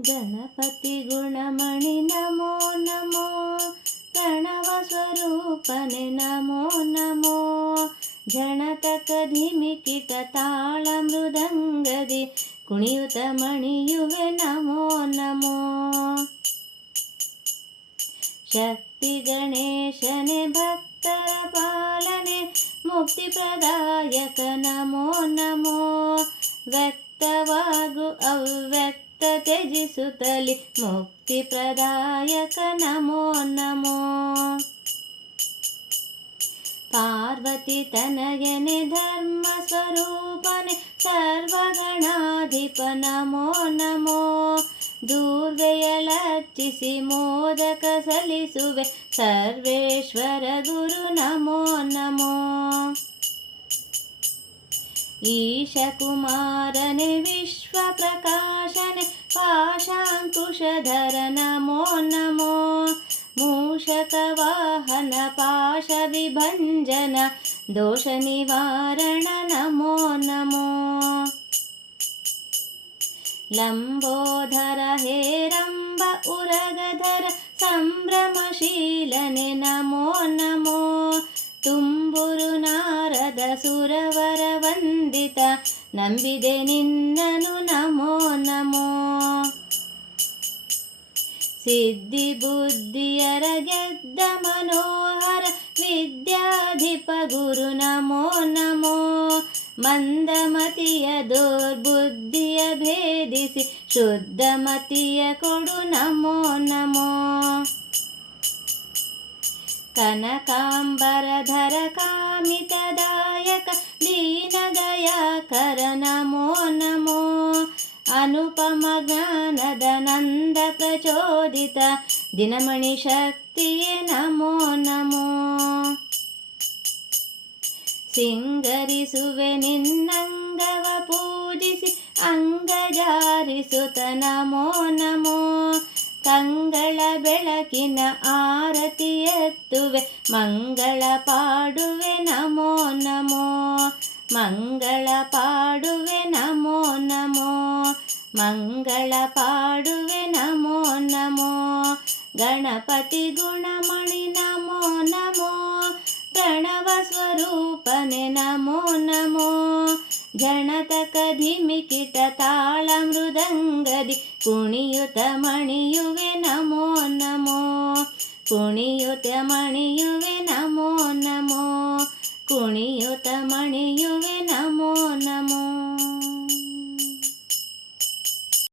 ಗಣಪತಿ ಗುಣಮಣಿ ನಮೋ ನಮೋ, ಪ್ರಣವ ಸ್ವರೂಪನೆ ನಮೋ ನಮೋ. ಝಣತಕ ಧಿಮಿಕಿಟ ತಾಳ ಮೃದಂಗದಿ ಕುಣಿಯುತ ಮಣಿಯುವೆ ನಮೋ ನಮೋ. ಶಕ್ತಿ ಗಣೇಶನೆ ಭಕ್ತರ ಪಾಲನೆ ಮುಕ್ತಿ ಪ್ರದಾಯಕ ನಮೋ ನಮೋ. ವ್ಯಕ್ತವಾಗು ಅವ್ಯಕ್ತ ತ್ಯಜಿಸುತ್ತಲಿ ಮುಕ್ತಿ ಪ್ರದಾಯಕ ನಮೋ ನಮೋ. ಪಾರ್ವತಿ ತನಯನೆ ಧರ್ಮ ಸ್ವರೂಪನೆ ಸರ್ವಗಣಾಧಿಪ ನಮೋ ನಮೋ. ದೂರ್ವೆಯಲರ್ಚಿಸಿ ಮೋದಕ ಸಲ್ಲಿಸುವೆ ಸರ್ವೇಶ್ವರ ಗುರು ನಮೋ ನಮೋ. ಈಶಕುಮಾರನೆ ವಿಶ್ವ ಪ್ರಕಾಶನೆ ಪಾಶಾಂಕುಶಧರ ನಮೋ ನಮೋ. ಮೂಷಕ ವಾಹನ ಪಾಶ ವಿಭಂಜನ ದೋಷ ನಿವಾರಣ ನಮೋ ನಮೋ. ಲಂಬೋಧರ ಹೇರಂಬ ಉರಗಧರ ಸಂಭ್ರಮಶೀಲನೆ ನಮೋ ನಮೋ. ತುಂಬುರು ನಾರದ ಸುರವರ ವಂದಿತ ನಂಬಿದೆ ನಿನ್ನನು ನಮೋ ನಮೋ. ಸಿದ್ಧಿ ಬುದ್ಧಿಯರ ಗೆದ್ದ ಮನೋಹರ ವಿದ್ಯಾಧಿಪ ಗುರು ನಮೋ ನಮೋ. ಮಂದಮತಿಯ ದುರ್ಬುದ್ಧಿಯ ಭೇದಿಸಿ ಶುದ್ಧ ಮತಿಯ ಕೊಡು ನಮೋ ನಮೋ. ಕನಕಾಂಬರಧರ ಕಾಮಿತದಾಯಕ ದೀನದಯಾಕರ ನಮೋ ನಮೋ. ಅನುಪಮ ಜ್ಞಾನದ ನಂದ ಪ್ರಚೋದಿತ ದಿನಮಣಿ ಶಕ್ತಿಯೇ ನಮೋ ನಮೋ. ಸಿಂಗರಿಸುವೆ ನಿನ್ನಂಗವ ಪೂಜಿಸಿ ಅಂಗಜಾರಿಸುತ್ತ ನಮೋ ನಮೋ. ಕಂಗಳ ಬೆಳಕಿನ ಆರತಿ ಎತ್ತುವೆ ಮಂಗಳ ಪಾಡುವೆ ನಮೋ ನಮೋ. ಮಂಗಳ ಪಾಡುವೆ ನಮೋ ನಮೋ. ಮಂಗಳ ಪಾಡುವೆ ನಮೋ ನಮೋ. ಗಣಪತಿ ಗುಣಮಣಿ ನಮೋ ನಮೋ, ಪ್ರಣವ ಸ್ವರೂಪನೆ ನಮೋ ನಮೋ. ಝಣತಕ ಧಿಮಿಕಿಟ ತಾಳ ಮೃದಂಗದಿ ಕುಣಿಯುತ ಮಣಿಯುವೆ ನಮೋ ನಮೋ. ಕುಣಿಯುತ ಮಣಿಯುವೆ ನಮೋ ನಮೋ. ಕುಣಿಯುತ ಮಣಿಯು